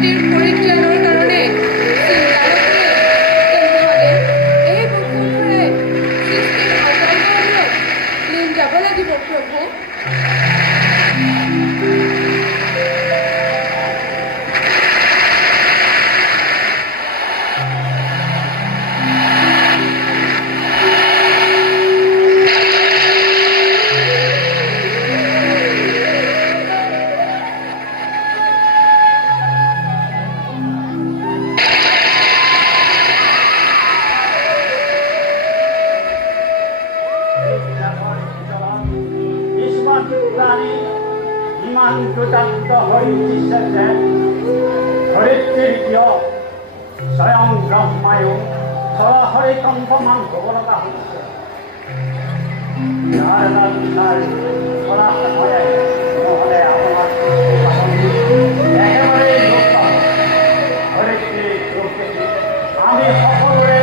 সৃষ্টিৰ পৰিজ্ঞানৰ কাৰণে এই বকুলৰে সৃষ্টিৰ আচৰণত লীন যাব লাগিব প্ৰভু। ইমান কৃতাৰ্থ হৈ উঠিছে যে ধৰিত্ৰীৰ কিয় স্বয়ং ব্ৰহ্মায়ো সৰাসৰি কম্পমান হ'ব লগা হৈছে। ইয়াৰ এটা বিচাৰ কৰা সময়ে নহ'লে আপোনাৰ একেবাৰে লোক পাব। ধৰিত্ৰীৰ ৰূপ দেখি আমি সকলোৰে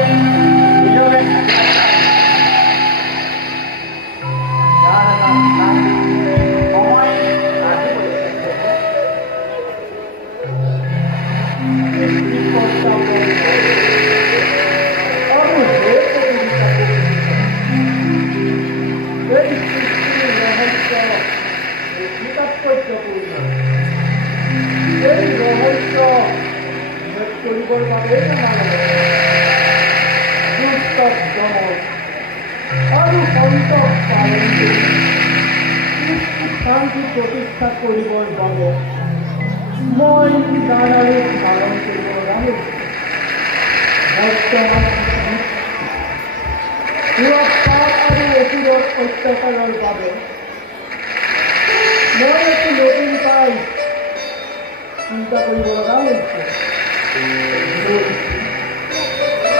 নিজকে শান্তি প্ৰতিষ্ঠা কৰিবৰ বাবে মই গান আৰু ধাৰণ কৰিব লাগে। বৰ্তমান পাপ আৰু অসুৰৰ অত্যাচাৰৰ বাবে মই একো নতুন পাই চিন্তা কৰিব লগা হৈছে।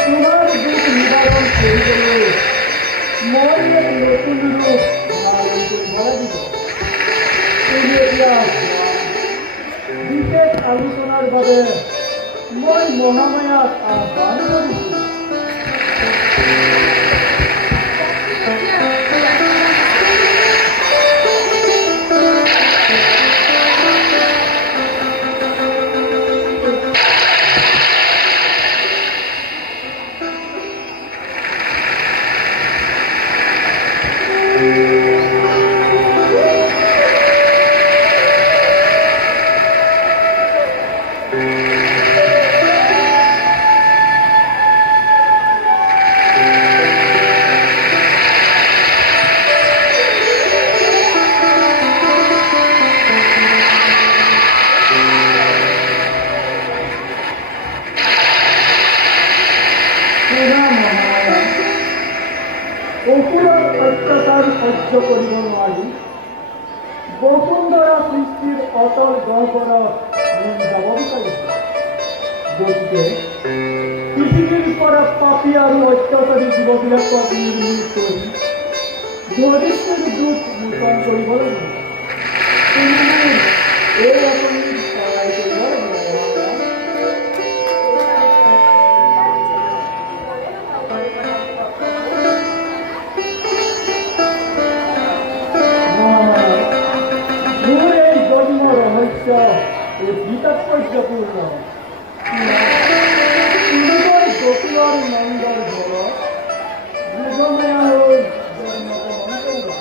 তোমাৰ দুখ নিবাৰণ কৰিবলৈ মই এক নতুন ৰূপ ধাৰণ কৰিব লাগিব। বিশেষ আলোচনাৰ বাবে মই মহামায়াক আহ্বান কৰিছোঁ। অসুৰৰ অত্যাচাৰ সহ্য কৰিব নোৱাৰি বসুন্ধৰা সৃষ্টিৰ অটল গহ্বৰত যাব বিচাৰিছে। গতিকে পৃথিৱীৰ পৰা পাপী আৰু অত্যাচাৰী জীৱবিলাকক নিৰ্মূল কৰি ধৰিত্ৰীৰ দুখ মোচন কৰিব লাগিব। এই আপুনি সহায় কৰিব লাগিব। তাৎপৰ্যপূৰ্ণ গকুলৰ নন্দৰ ঘৰত মৃগমেয়া হৈ জন্মগ্ৰহণ কৰিলা।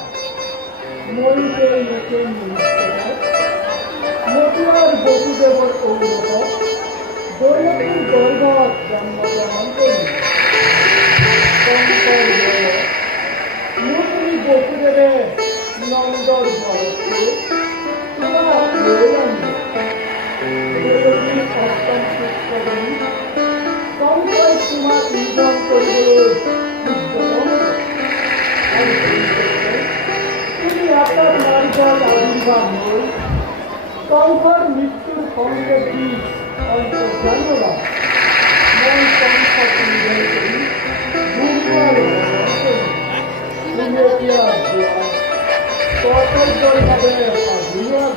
মৰিতে লোকে মতুৱাৰ বসুদেৱৰ ঔৰসত দৈনন্দিন গৰ্ভত জন্মগ্ৰহণ কৰিলে। মুনি বসুদেৱে নন্দৰ ঘৰতকৈ তোমাক লৈ আনিলে। তোমাক নিধন কৰিবলৈ তুমি আটাৰ মাৰ্গত আবিৰ্ভাৱ হৈ কংসৰ মৃত্যুৰ সংকেত দি অন্তৰ্ধান হ'লা। মই কংসক নিধন কৰি ভূমিৰ তুমি এতিয়া কৰ্তব্যৰ বাবে আবিৰ্ভাৱ